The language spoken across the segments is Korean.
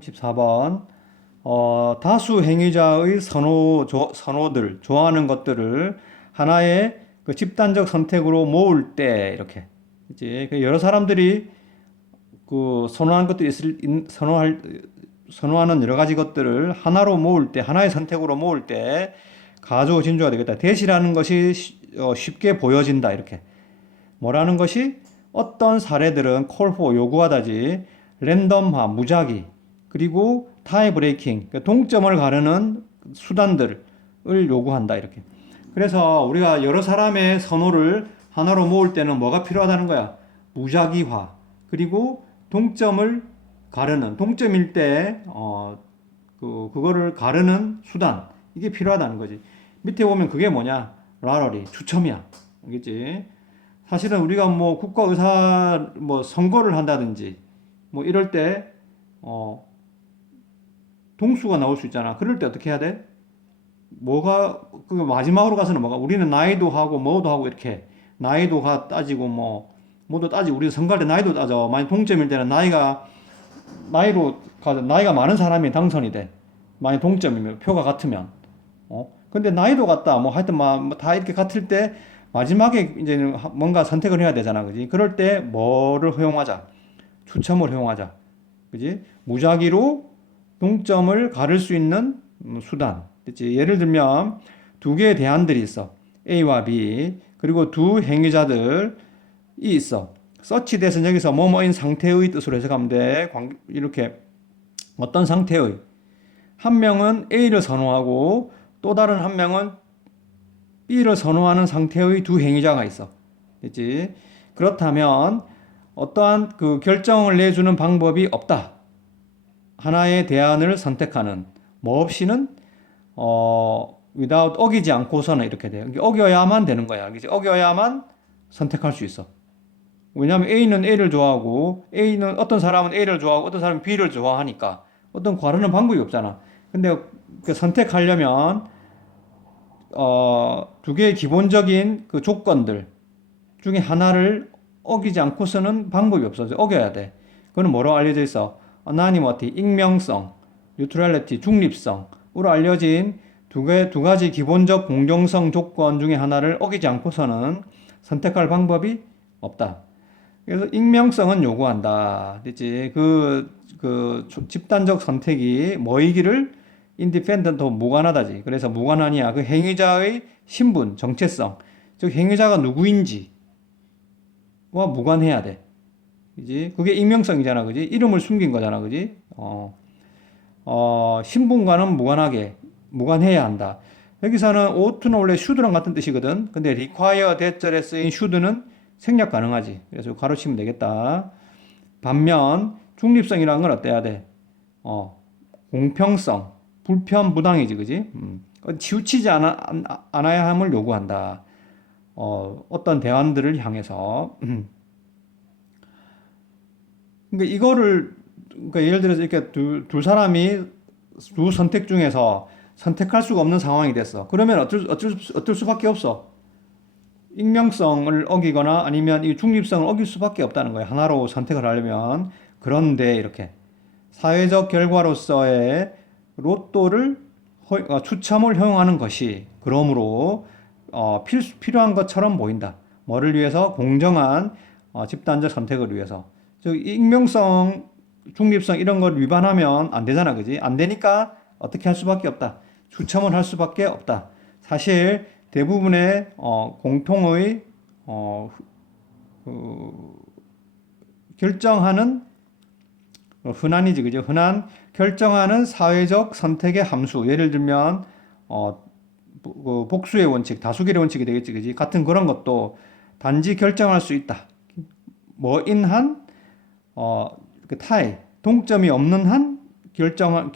34번. 다수 행위자의 선호들, 좋아하는 것들을 하나의 그 집단적 선택으로 모을 때, 이렇게. 이제 그 여러 사람들이 그 선호하는 것들이 선호하는 여러 가지 것들을 하나로 모을 때, 하나의 선택으로 모을 때, 가주어 진주가 되겠다. 대시라는 것이 쉽게 보여진다. 이렇게. 뭐라는 것이 어떤 사례들은 call for 요구하다지 랜덤화 무작위 그리고 타이 브레이킹 동점을 가르는 수단들을 요구한다 이렇게. 그래서 우리가 여러 사람의 선호를 하나로 모을 때는 뭐가 필요하다는 거야? 무작위화 그리고 동점을 가르는 동점일 때 그거를 가르는 수단 이게 필요하다는 거지. 밑에 보면 그게 뭐냐? 라러리 추첨이야. 알겠지? 사실은 우리가 뭐 국가의사 뭐 선거를 한다든지 뭐 이럴 때 동수가 나올 수 있잖아. 그럴 때 어떻게 해야 돼? 뭐가 그 마지막으로 가서는 뭐가 우리는 나이도 하고 뭐도 하고 이렇게 나이도가 따지고 뭐 뭐도 따지고 우리 선거할 때 나이도 따져. 만약 동점일 때는 나이가 많은 사람이 당선이 돼. 만약 동점이면 표가 같으면 근데 나이도 같다. 뭐 하여튼 다 이렇게 같을 때 마지막에 이제 뭔가 선택을 해야 되잖아. 그지? 그럴 때 뭐를 허용하자? 추첨을 허용하자. 그지? 무작위로 동점을 가를 수 있는 수단. 그치? 예를 들면 두 개의 대안들이 있어. A와 B. 그리고 두 행위자들이 있어. 서치 대선 여기서 뭐뭐인 상태의 뜻으로 해석하면 돼. 이렇게 어떤 상태의 한 명은 A를 선호하고 또 다른 한 명은 B를 선호하는 상태의 두 행위자가 있어. 됐지? 그렇다면 어떠한 그 결정을 내주는 방법이 없다. 하나의 대안을 선택하는 뭐 없이는 without 어기지 않고서는 이렇게 돼요. 어겨야만 되는 거야. 그치? 어겨야만 선택할 수 있어. 왜냐하면 A는 A를 좋아하고 어떤 사람은 A를 좋아하고 어떤 사람은 B를 좋아하니까 어떤 과르는 방법이 없잖아. 근데 그 선택하려면 두 개의 기본적인 그 조건들 중에 하나를 어기지 않고서는 방법이 없어서 어겨야 돼. 그거는 뭐로 알려져 있어? anonymity, 익명성, neutrality, 중립성으로 알려진 두 가지 기본적 공정성 조건 중에 하나를 어기지 않고서는 선택할 방법이 없다. 그래서 익명성은 요구한다. 됐지? 집단적 선택이 뭐이기를 independent, 무관하다지. 그래서 무관하냐? 그 행위자의 신분, 정체성, 즉 행위자가 누구인지와 무관해야 돼. 그지? 그게 익명성이잖아. 그지? 이름을 숨긴 거잖아. 그지? 신분과는 무관해야 한다. 여기서는 ough는 원래 should랑 같은 뜻이거든. 근데 require 대절에 쓰인 should는 생략 가능하지. 그래서 가로치면 되겠다. 반면 중립성이라는 건 어때야 돼? 공평성, 불편부당이지, 그지? 치우치지 않아야 함을 요구한다. 어떤 대안들을 향해서. 그러니까 그러니까 예를 들어서 이렇게 두 사람이 두 선택 중에서 선택할 수가 없는 상황이 됐어. 그러면 어쩔 수밖에 없어. 익명성을 어기거나 아니면 이 중립성을 어길 수밖에 없다는 거예요. 하나로 선택을 하려면. 그런데 이렇게 사회적 결과로서의 추첨을 허용하는 것이 그러므로 필요한 것처럼 보인다. 뭐를 위해서? 공정한 집단적 선택을 위해서. 즉 익명성, 중립성 이런 걸 위반하면 안 되잖아, 그지? 안 되니까 어떻게 할 수밖에 없다. 추첨을 할 수밖에 없다. 사실 대부분의 공통의 결정하는 흔한이지, 그죠? 흔한 결정하는 사회적 선택의 함수. 예를 들면 복수의 원칙, 다수결의 원칙이 되겠지, 그지? 같은 그런 것도 단지 결정할 수 있다. 뭐인 한 타이 동점이 없는 한 결정할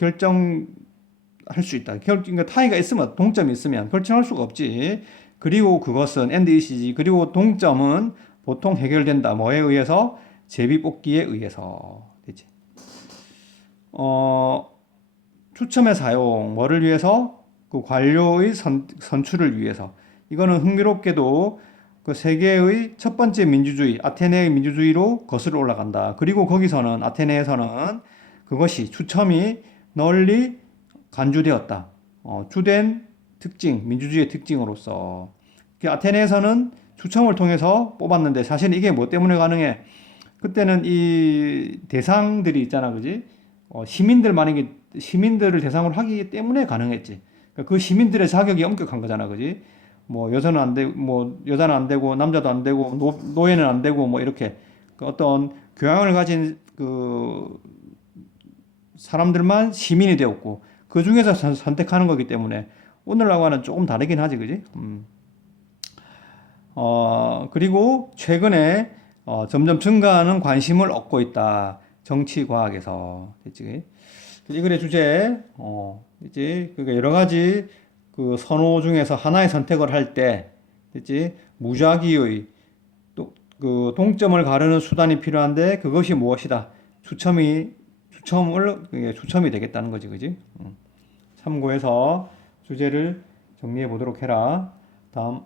수 있다. 그러니까 타이가 있으면 동점이 있으면 결정할 수가 없지. 그리고 그것은 and is지. 그리고 동점은 보통 해결된다. 뭐에 의해서? 제비뽑기에 의해서. 되지. 추첨의 사용 뭐를 위해서? 그 관료의 선출을 위해서. 이거는 흥미롭게도 그 세계의 첫 번째 민주주의, 아테네의 민주주의로 거슬러 올라간다. 그리고 거기서는 아테네에서는 그것이 추첨이 널리 간주되었다. 주된 특징, 민주주의의 특징으로서. 아테네에서는 추첨을 통해서 뽑았는데 사실 이게 뭐 때문에 가능해? 그때는 이 대상들이 있잖아, 그지? 시민들 만약에 시민들을 대상으로 하기 때문에 가능했지. 그러니까 그 시민들의 자격이 엄격한 거잖아, 그지? 뭐 여자는 안 되고, 뭐 여자는 안 되고, 남자도 안 되고, 노예는 안 되고, 뭐 이렇게 그 어떤 교양을 가진 그 사람들만 시민이 되었고, 그 중에서 선택하는 거기 때문에 오늘날과는 조금 다르긴 하지, 그지? 그리고 최근에 점점 증가하는 관심을 얻고 있다. 정치 과학에서. 됐지? 이 글의 주제, 됐지? 그러니까 여러 가지 그 선호 중에서 하나의 선택을 할 때, 됐지? 무작위의 그 동점을 가르는 수단이 필요한데 그것이 무엇이다? 추첨이 되겠다는 거지, 그지? 참고해서 주제를 정리해 보도록 해라. 다음.